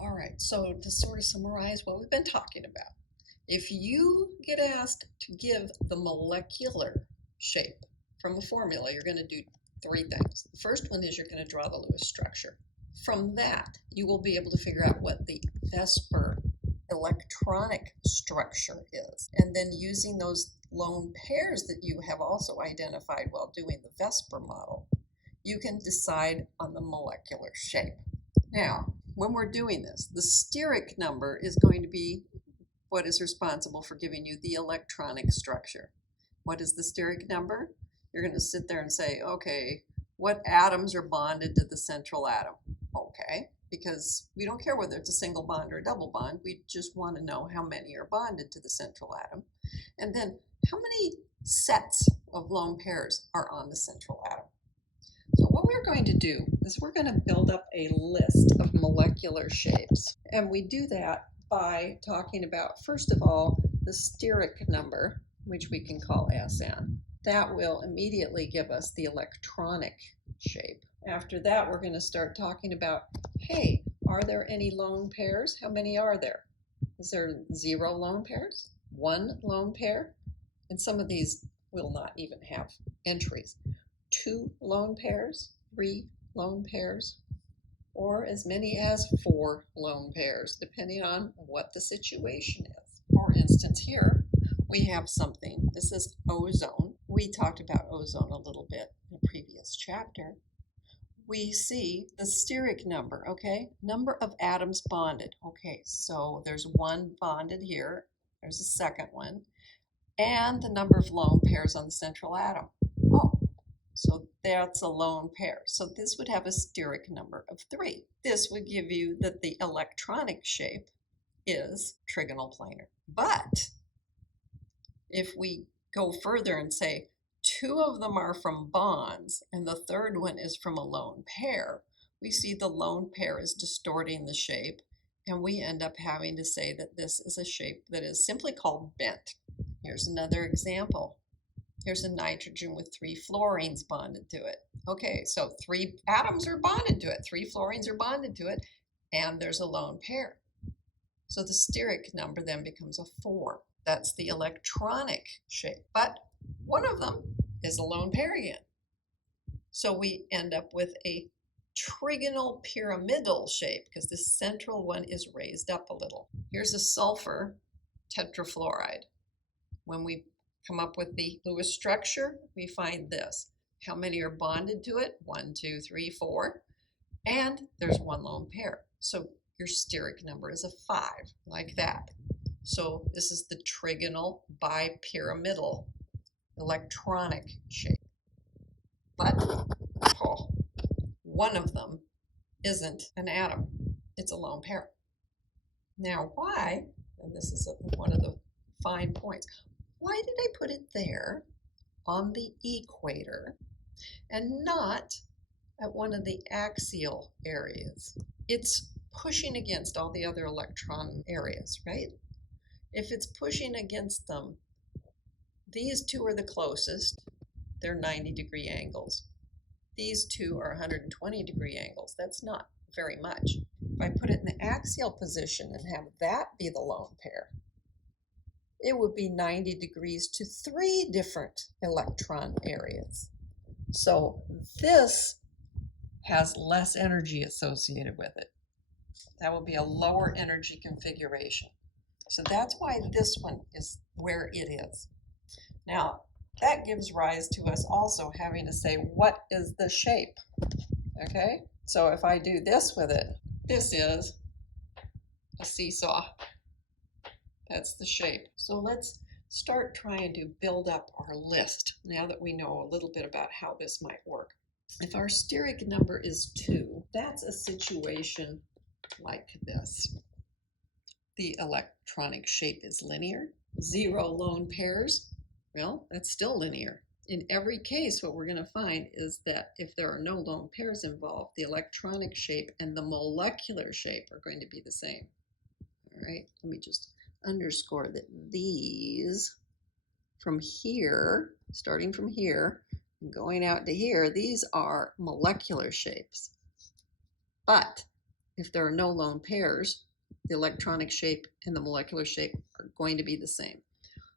All right, so to sort of summarize what we've been talking about, if you get asked to give the molecular shape from a formula, you're going to do three things. The first one is you're going to draw the Lewis structure. From that, you will be able to figure out what the VESPR electronic structure is. And then using those lone pairs that you have also identified while doing the VESPR model, you can decide on the molecular shape. Now, when we're doing this, the steric number is going to be what is responsible for giving you the electronic structure. What is the steric number? You're going to sit there and say, okay, what atoms are bonded to the central atom? Okay, because we don't care whether it's a single bond or a double bond. We just want to know how many are bonded to the central atom. And then how many sets of lone pairs are on the central atom? So what we're going to do is we're going to build up a list of molecular shapes. And we do that by talking about, first of all, the steric number, which we can call Sn. That will immediately give us the electronic shape. After that, we're going to start talking about, hey, are there any lone pairs? How many are there? Is there 0 lone pairs? 1 lone pair? And some of these will not even have entries. 2 lone pairs, 3 lone pairs, or as many as 4 lone pairs, depending on what the situation is. For instance, here we have something. This is ozone. We talked about ozone a little bit in a previous chapter. We see the steric number, okay? Number of atoms bonded. Okay, so there's 1 bonded here. There's a second one. And the number of lone pairs on the central atom. Oh, so that's a lone pair. So this would have a steric number of 3. This would give you that the electronic shape is trigonal planar. But if we go further and say 2 of them are from bonds and the third one is from a lone pair, we see the lone pair is distorting the shape, and we end up having to say that this is a shape that is simply called bent. Here's another example. Here's a nitrogen with 3 fluorines bonded to it. Okay, so 3 atoms are bonded to it, 3 fluorines are bonded to it, and there's a lone pair. So the steric number then becomes a 4. That's the electronic shape. But one of them is a lone pair again. So we end up with a trigonal pyramidal shape because the central one is raised up a little. Here's a sulfur tetrafluoride. When we come up with the Lewis structure, we find this. How many are bonded to it? 1, 2, 3, 4. And there's 1 lone pair. So your steric number is a 5, like that. So this is the trigonal bipyramidal electronic shape. But one of them isn't an atom. It's a lone pair. Now why, and this is one of the fine points, why did I put it there on the equator and not at one of the axial areas? It's pushing against all the other electron areas, right? If it's pushing against them, these 2 are the closest. They're 90-degree angles. These 2 are 120-degree angles. That's not very much. If I put it in the axial position and have that be the lone pair, it would be 90 degrees to 3 different electron areas. So this has less energy associated with it. That would be a lower energy configuration. So that's why this one is where it is. Now, that gives rise to us also having to say, what is the shape? Okay, so if I do this with it, this is a seesaw. That's the shape. So let's start trying to build up our list now that we know a little bit about how this might work. If our steric number is 2, that's a situation like this. The electronic shape is linear. 0 lone pairs, well, that's still linear. In every case, what we're going to find is that if there are no lone pairs involved, the electronic shape and the molecular shape are going to be the same. All right, let me just underscore that these from here, starting from here, going out to here, these are molecular shapes. But if there are no lone pairs, the electronic shape and the molecular shape are going to be the same.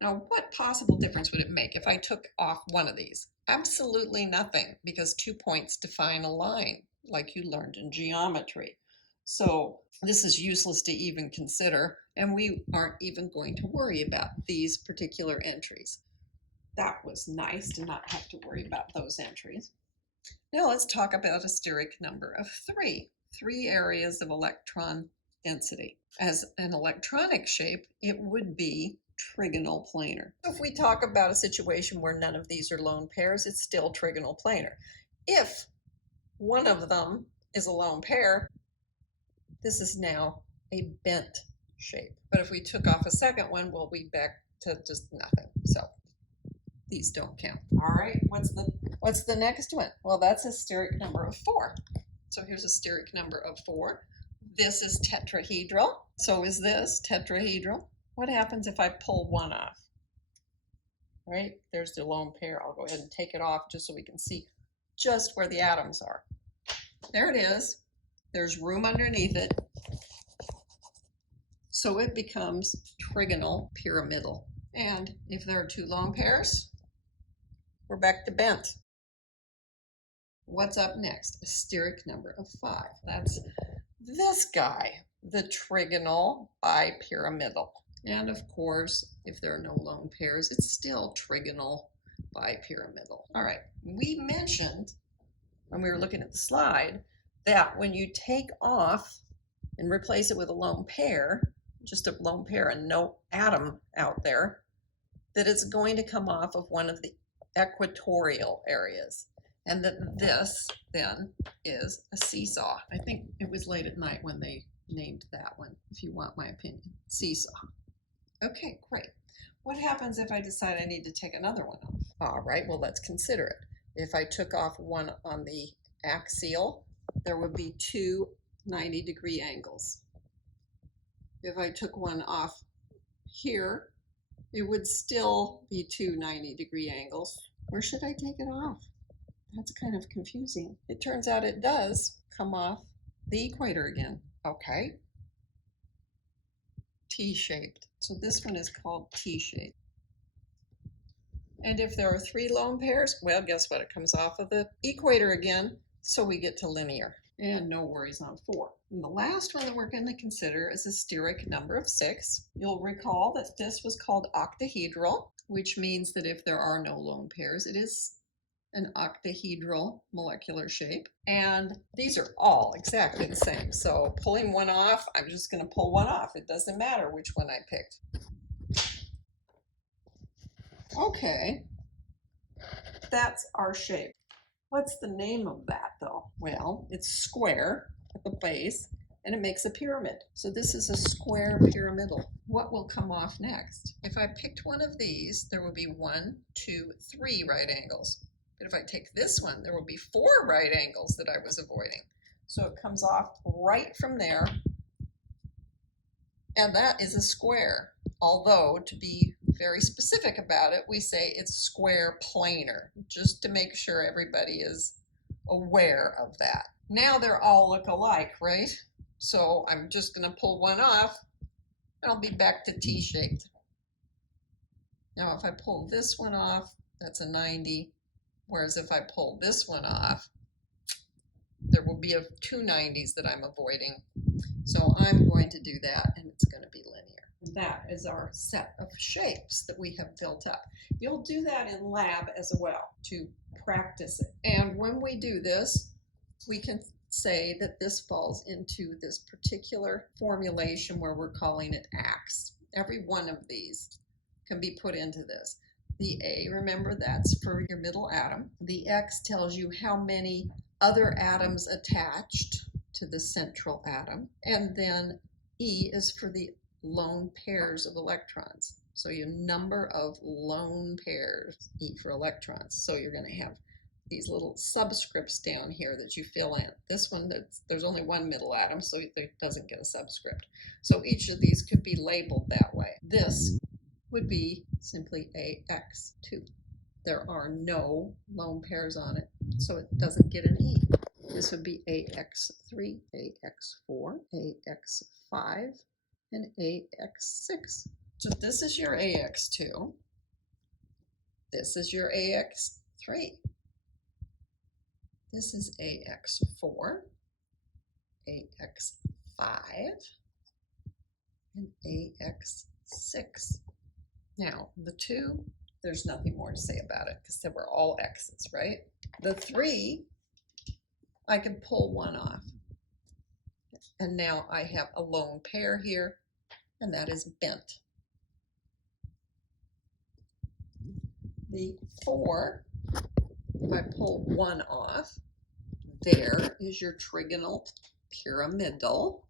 Now, what possible difference would it make if I took off one of these? Absolutely nothing, because 2 points define a line, like you learned in geometry. So this is useless to even consider, and we aren't even going to worry about these particular entries. That was nice to not have to worry about those entries. Now let's talk about a steric number of 3. 3 areas of electron density. As an electronic shape, it would be trigonal planar. So if we talk about a situation where none of these are lone pairs, it's still trigonal planar. If one of them is a lone pair, this is now a bent shape. But if we took off a second one, we'll be back to just nothing. So these don't count. All right, what's the next one? Well, that's a steric number of 4. So here's a steric number of 4. This is tetrahedral. So is this tetrahedral. What happens if I pull one off? Right, there's the lone pair. I'll go ahead and take it off just so we can see just where the atoms are. There it is. There's room underneath it. So it becomes trigonal pyramidal. And if there are 2 lone pairs, we're back to bent. What's up next? A steric number of 5. That's this guy, the trigonal bipyramidal. And of course, if there are no lone pairs, it's still trigonal bipyramidal. All right, we mentioned when we were looking at the slide that when you take off and replace it with a lone pair, just a lone pair and no atom out there, that it's going to come off of one of the equatorial areas. And that this then is a seesaw. I think it was late at night when they named that one, if you want my opinion. Seesaw. Okay, great. What happens if I decide I need to take another one off? All right, well, let's consider it. If I took off one on the axial, there would be 2 90-degree angles. If I took one off here, it would still be 2 90-degree angles. Where should I take it off? That's kind of confusing. It turns out it does come off the equator again. Okay. T-shaped. So this one is called T-shaped. And if there are 3 lone pairs, well, guess what? It comes off of the equator again, so we get to linear. And no worries on 4. And the last one that we're going to consider is a steric number of 6. You'll recall that this was called octahedral, which means that if there are no lone pairs, it is an octahedral molecular shape. And these are all exactly the same. So pulling one off, I'm just going to pull one off. It doesn't matter which one I picked. Okay, that's our shape. What's the name of that though? Well, it's square at the base and it makes a pyramid. So this is a square pyramidal. What will come off next? If I picked one of these, there will be 1, 2, 3 right angles. But if I take this one, there will be 4 right angles that I was avoiding. So it comes off right from there. And that is a square. Although, to be very specific about it, we say it's square planar, just to make sure everybody is aware of that. Now they're all look alike, right? So I'm just going to pull one off, and I'll be back to T-shaped. Now if I pull this one off, that's a 90. Whereas if I pull this one off, there will be 2 90s that I'm avoiding. So I'm going to do that, and it's going to be linear. That is our set of shapes that we have built up. You'll do that in lab as well to practice it. And when we do this, we can say that this falls into this particular formulation where we're calling it AX. Every one of these can be put into this. The A, remember, that's for your middle atom. The X tells you how many other atoms attached to the central atom. And then E is for the lone pairs of electrons. So your number of lone pairs, E for electrons. So you're going to have these little subscripts down here that you fill in. This one, there's only one middle atom, so it doesn't get a subscript. So each of these could be labeled that way. This would be simply AX2. There are no lone pairs on it, so it doesn't get an E. This would be AX3, AX4, AX5, and AX6. So this is your AX2. This is your AX3. This is AX4, AX5, and AX6. Now, the 2, there's nothing more to say about it because they were all X's, right? The 3, I can pull one off. And now I have a lone pair here, and that is bent. The 4, if I pull one off, there is your trigonal pyramidal.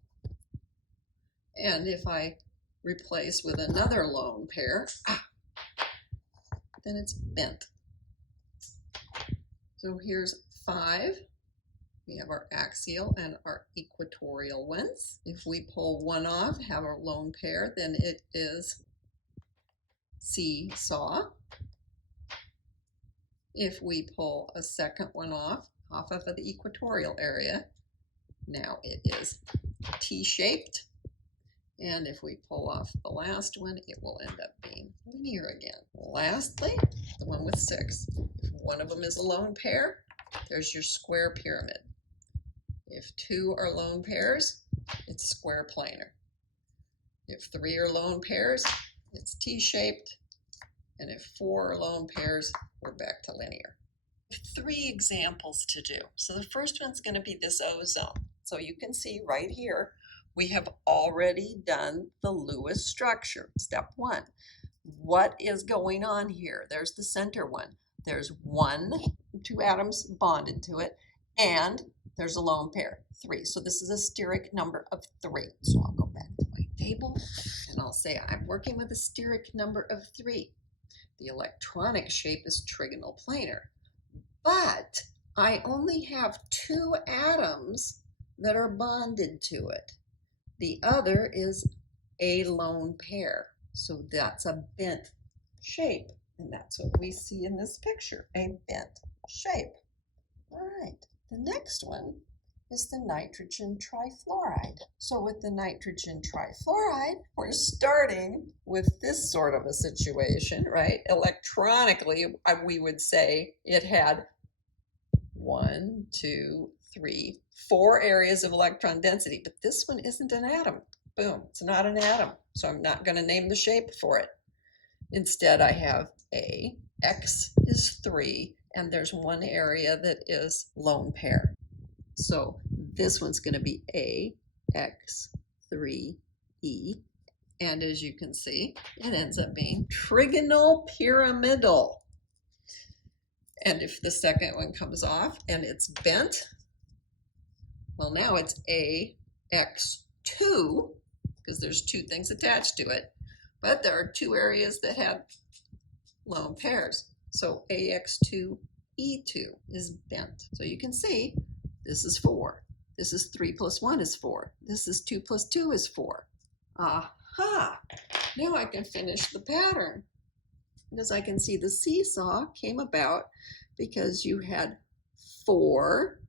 And if I replace with another lone pair, then it's bent. So here's 5. We have our axial and our equatorial ones. If we pull one off, have a lone pair, then it is seesaw. If we pull a second one off of the equatorial area, now it is T-shaped. And if we pull off the last one, it will end up being linear again. Lastly, the one with 6. If one of them is a lone pair, there's your square pyramid. If 2 are lone pairs, it's square planar. If 3 are lone pairs, it's T-shaped. And if 4 are lone pairs, we're back to linear. 3 examples to do. So the first one's going to be this ozone. So you can see right here, we have already done the Lewis structure, step 1. What is going on here? There's the center one. There's 2 atoms bonded to it, and there's a lone pair, 3. So this is a steric number of 3. So I'll go back to my table, and I'll say I'm working with a steric number of 3. The electronic shape is trigonal planar, but I only have 2 atoms that are bonded to it. The other is a lone pair, so that's a bent shape, and that's what we see in this picture, a bent shape. All right, the next one is the nitrogen trifluoride. So with the nitrogen trifluoride, we're starting with this sort of a situation, right? Electronically, we would say it had 1, 2, 3, 4 areas of electron density, but this one isn't an atom. Boom, it's not an atom, so I'm not going to name the shape for it. Instead, I have A, X is 3, and there's 1 area that is lone pair. So this one's going to be AX3E, and as you can see, it ends up being trigonal pyramidal. And if the second one comes off and it's bent, well, now it's AX2, because there's 2 things attached to it, but there are 2 areas that have lone pairs. So AX2E2 is bent. So you can see this is 4. This is 3 plus 1 is 4. This is 2 plus 2 is 4. Aha! Now I can finish the pattern, because I can see the seesaw came about because you had 4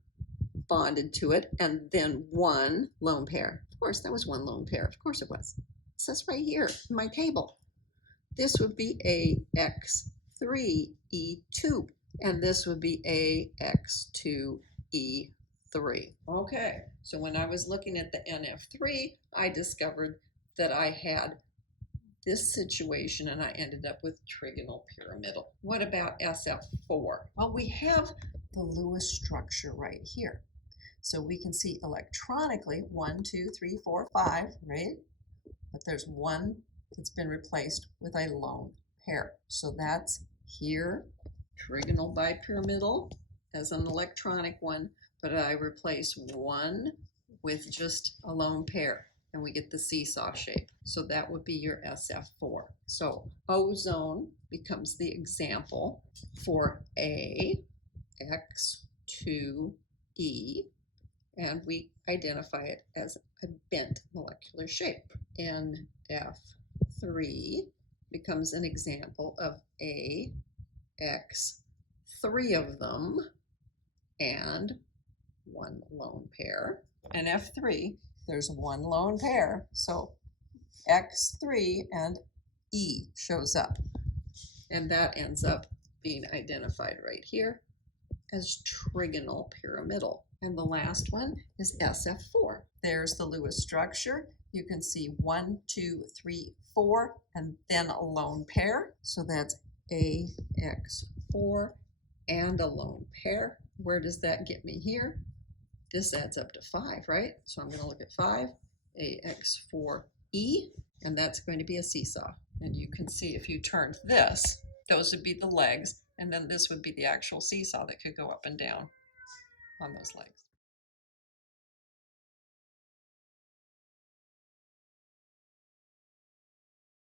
bonded to it and then 1 lone pair. Of course, that was 1 lone pair. Of course it was. It says right here in my table. This would be AX3E2, and this would be AX2E3. Okay, so when I was looking at the NF3, I discovered that I had this situation and I ended up with trigonal pyramidal. What about SF4? Well, we have the Lewis structure right here. So we can see electronically 1, 2, 3, 4, 5, right? But there's 1 that's been replaced with a lone pair. So that's here, trigonal bipyramidal as an electronic one, but I replace 1 with just a lone pair, and we get the seesaw shape. So that would be your SF4. So ozone becomes the example for AX2E, and we identify it as a bent molecular shape. NF3 becomes an example of AX, 3 of them, and one lone pair. And F3, there's one lone pair. So X3 and E shows up. And that ends up being identified right here as trigonal pyramidal. And the last one is SF4. There's the Lewis structure. You can see 1, 2, 3, 4, and then a lone pair. So that's AX4 and a lone pair. Where does that get me here? This adds up to 5, right? So I'm going to look at 5, AX4E, and that's going to be a seesaw. And you can see if you turned this, those would be the legs, and then this would be the actual seesaw that could go up and down on those legs.